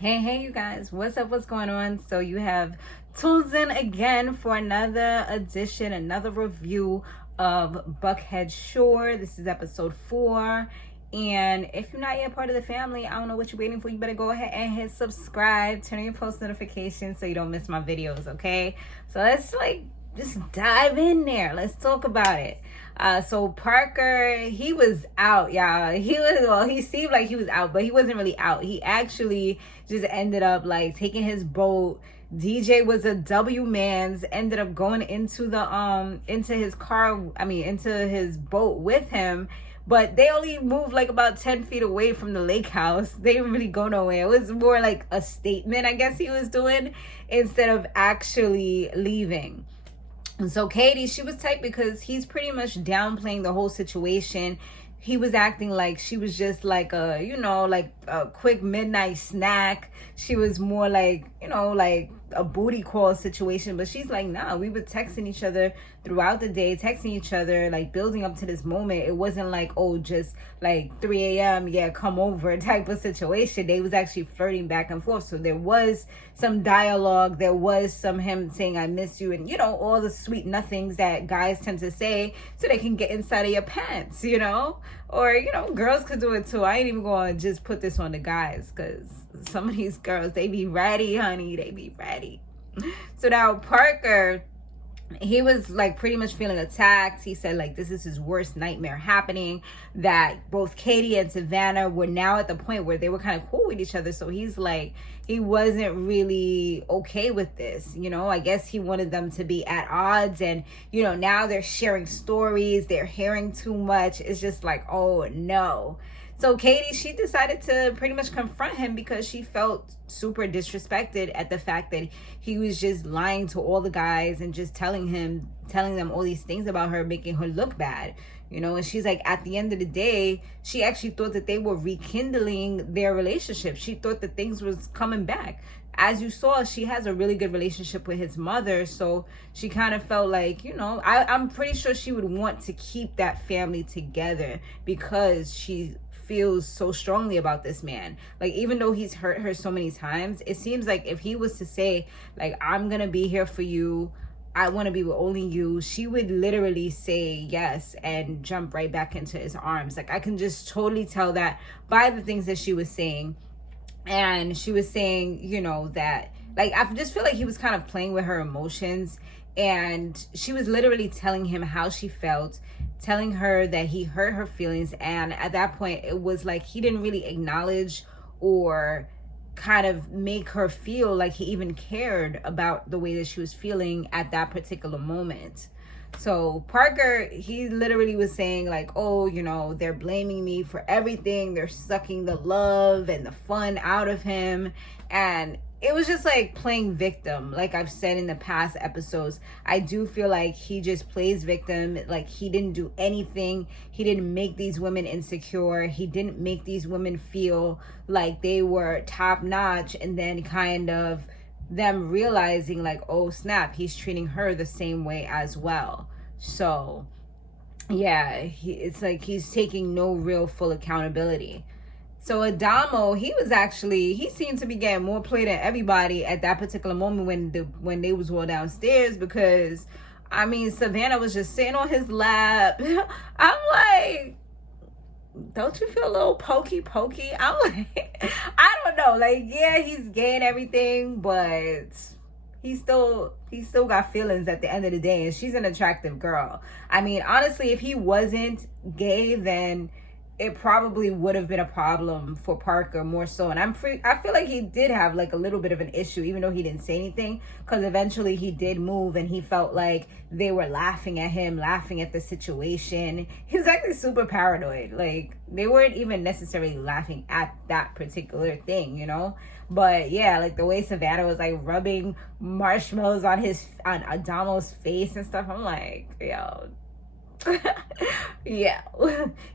Hey, you guys, what's up? What's going on? So you have tuned in again for another edition, another review of Buckhead Shore. This is episode 4. And if you're not yet part of the family, I don't know what you're waiting for. You better go ahead and hit subscribe, turn on your post notifications so you don't miss my videos, okay? So let's just dive in there. Let's talk about it. So Parker, he was out, y'all. He seemed like he was out, but he wasn't really out. He actually just ended up taking his boat. DJ was a W man's, ended up going into his car, into his boat with him. But they only moved about 10 feet away from the lake house. They didn't really go nowhere. It was more like a statement, I guess he was doing, instead of actually leaving. And so Katie, she was tight because he's pretty much downplaying the whole situation. He was acting like she was just a quick midnight snack. She was more like a booty call situation. But she's like, nah, we were texting each other throughout the day, texting each other, building up to this moment. It wasn't just 3 a.m., yeah, come over type of situation. They was actually flirting back and forth. So there was some dialogue. There was some him saying, I miss you, and, all the sweet nothings that guys tend to say so they can get inside of your pants, Or, girls could do it too. I ain't even going to just put this on the guys because some of these girls, they be ready, honey. They be ready. So now Parker, he was pretty much feeling attacked. He said this is his worst nightmare happening, that both Katie and Savannah were now at the point where they were kind of cool with each other. So he's he wasn't really okay with this. I guess he wanted them to be at odds, and now they're sharing stories, they're hearing too much. It's just oh no. So Katie, she decided to pretty much confront him because she felt super disrespected at the fact that he was just lying to all the guys and just telling them all these things about her, making her look bad. And she's at the end of the day, she actually thought that they were rekindling their relationship. She thought that things was coming back. As you saw, she has a really good relationship with his mother. So she kind of felt I'm pretty sure she would want to keep that family together because she feels so strongly about this man. Even though he's hurt her so many times, it seems like if he was to say I'm gonna be here for you, I want to be with only you, she would literally say yes and jump right back into his arms. I can just totally tell that by the things that she was saying. And she was saying, that I just feel like he was kind of playing with her emotions, and she was literally telling him how she felt, telling her that he hurt her feelings. And at that point, it was he didn't really acknowledge or kind of make her feel like he even cared about the way that she was feeling at that particular moment. So Parker, he literally was saying oh, they're blaming me for everything. They're sucking the love and the fun out of him. And it was just playing victim. I've said in the past episodes, I do feel like he just plays victim. He didn't do anything. He didn't make these women insecure. He didn't make these women feel like they were top notch. And then kind of them realizing oh snap, he's treating her the same way as well. So yeah, it's he's taking no real full accountability. So Adamo, he seemed to be getting more play than everybody at that particular moment when they was all downstairs, because Savannah was just sitting on his lap. I'm don't you feel a little pokey? I'm I don't know. Yeah, he's gay and everything, but he still got feelings at the end of the day, and she's an attractive girl. Honestly, if he wasn't gay, then it probably would have been a problem for Parker more so. And I feel like he did have a little bit of an issue, even though he didn't say anything, because eventually he did move and he felt like they were laughing at him, laughing at the situation. He was actually super paranoid. They weren't even necessarily laughing at that particular thing, But yeah, the way Savannah was rubbing marshmallows on Adamo's face and stuff. I'm yo, yeah,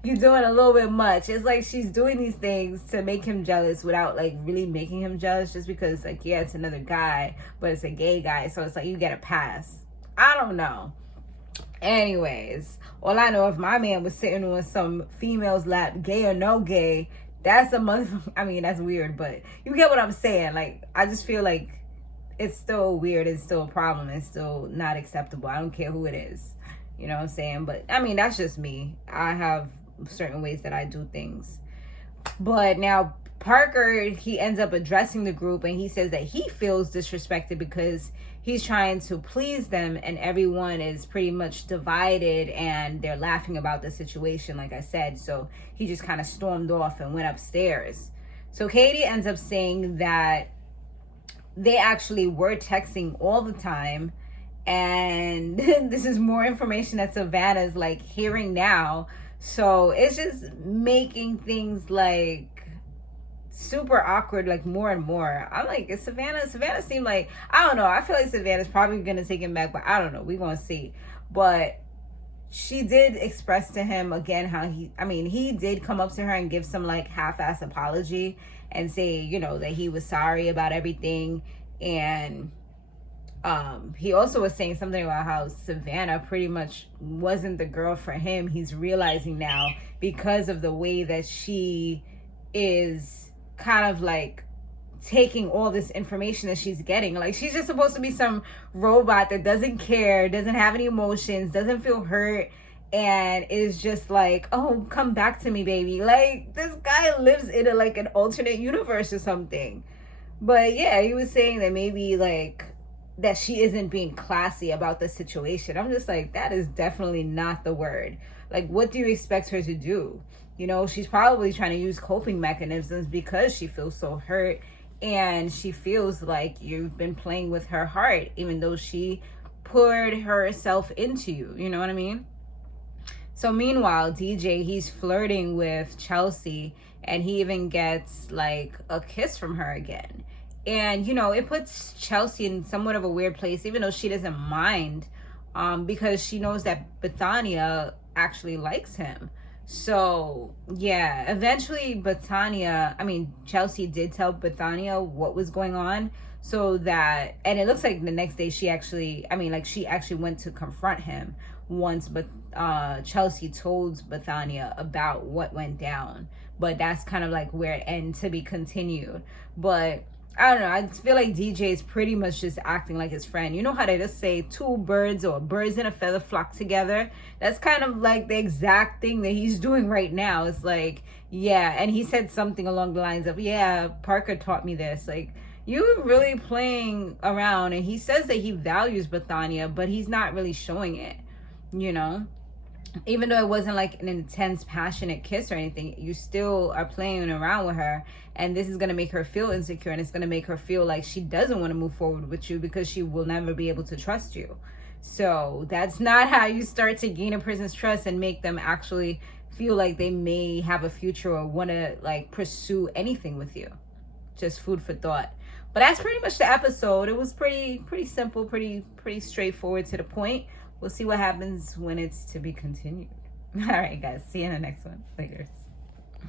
you're doing a little bit much. It's she's doing these things to make him jealous without really making him jealous, just because yeah, it's another guy, but it's a gay guy, so it's you get a pass. I don't know. Anyways, all I know, if my man was sitting on some female's lap, gay or no gay, that's a month. I mean, that's weird, but you get what I'm saying. Like, I just feel like it's still weird. It's still a problem. It's still not acceptable. I don't care who it is. You know what I'm saying? But I mean, that's just me. I have certain ways that I do things. But now Parker, he ends up addressing the group, and he says that he feels disrespected because he's trying to please them and everyone is pretty much divided and they're laughing about the situation, like I said. So he just kind of stormed off and went upstairs. So Katie ends up saying that they actually were texting all the time, and this is more information that Savannah's like hearing now. So it's just making things like super awkward, like more and more. I'm like, is Savannah seemed like, I don't know, I feel like Savannah's probably gonna take him back, but I don't know, we're gonna see. But she did express to him again how he did come up to her and give some like half-ass apology and say, you know, that he was sorry about everything. And he also was saying something about how Savannah pretty much wasn't the girl for him. He's realizing now because of the way that she is kind of like taking all this information that she's getting. Like, she's just supposed to be some robot that doesn't care, doesn't have any emotions, doesn't feel hurt, and is just like, oh, come back to me, baby. Like, this guy lives in like an alternate universe or something. But yeah, he was saying that maybe like that she isn't being classy about the situation. I'm just like, that is definitely not the word. Like, what do you expect her to do? You know, she's probably trying to use coping mechanisms because she feels so hurt and she feels like you've been playing with her heart, even though she poured herself into you. You know what I mean? So meanwhile, DJ, he's flirting with Chelsea, and he even gets like a kiss from her again. And, you know, it puts Chelsea in somewhat of a weird place, even though she doesn't mind, because she knows that Bethania actually likes him. So, yeah, eventually Chelsea did tell Bethania what was going on, so that, and it looks like the next day she actually went to confront him once, but Chelsea told Bethania about what went down. But that's kind of like where it ends, to be continued. But I don't know, I feel like DJ is pretty much just acting like his friend. You know how they just say two birds or birds in a feather flock together? That's kind of like the exact thing that he's doing right now. It's like, yeah, and he said something along the lines of, yeah, Parker taught me this. Like, you're really playing around, and he says that he values Bethania, but he's not really showing it, you know? Even though it wasn't like an intense, passionate kiss or anything, you still are playing around with her. And this is going to make her feel insecure. And it's going to make her feel like she doesn't want to move forward with you because she will never be able to trust you. So that's not how you start to gain a person's trust and make them actually feel like they may have a future or want to like pursue anything with you. Just food for thought. But that's pretty much the episode. It was pretty simple, pretty straightforward, to the point. We'll see what happens when it's to be continued. All right, guys. See you in the next one. Later.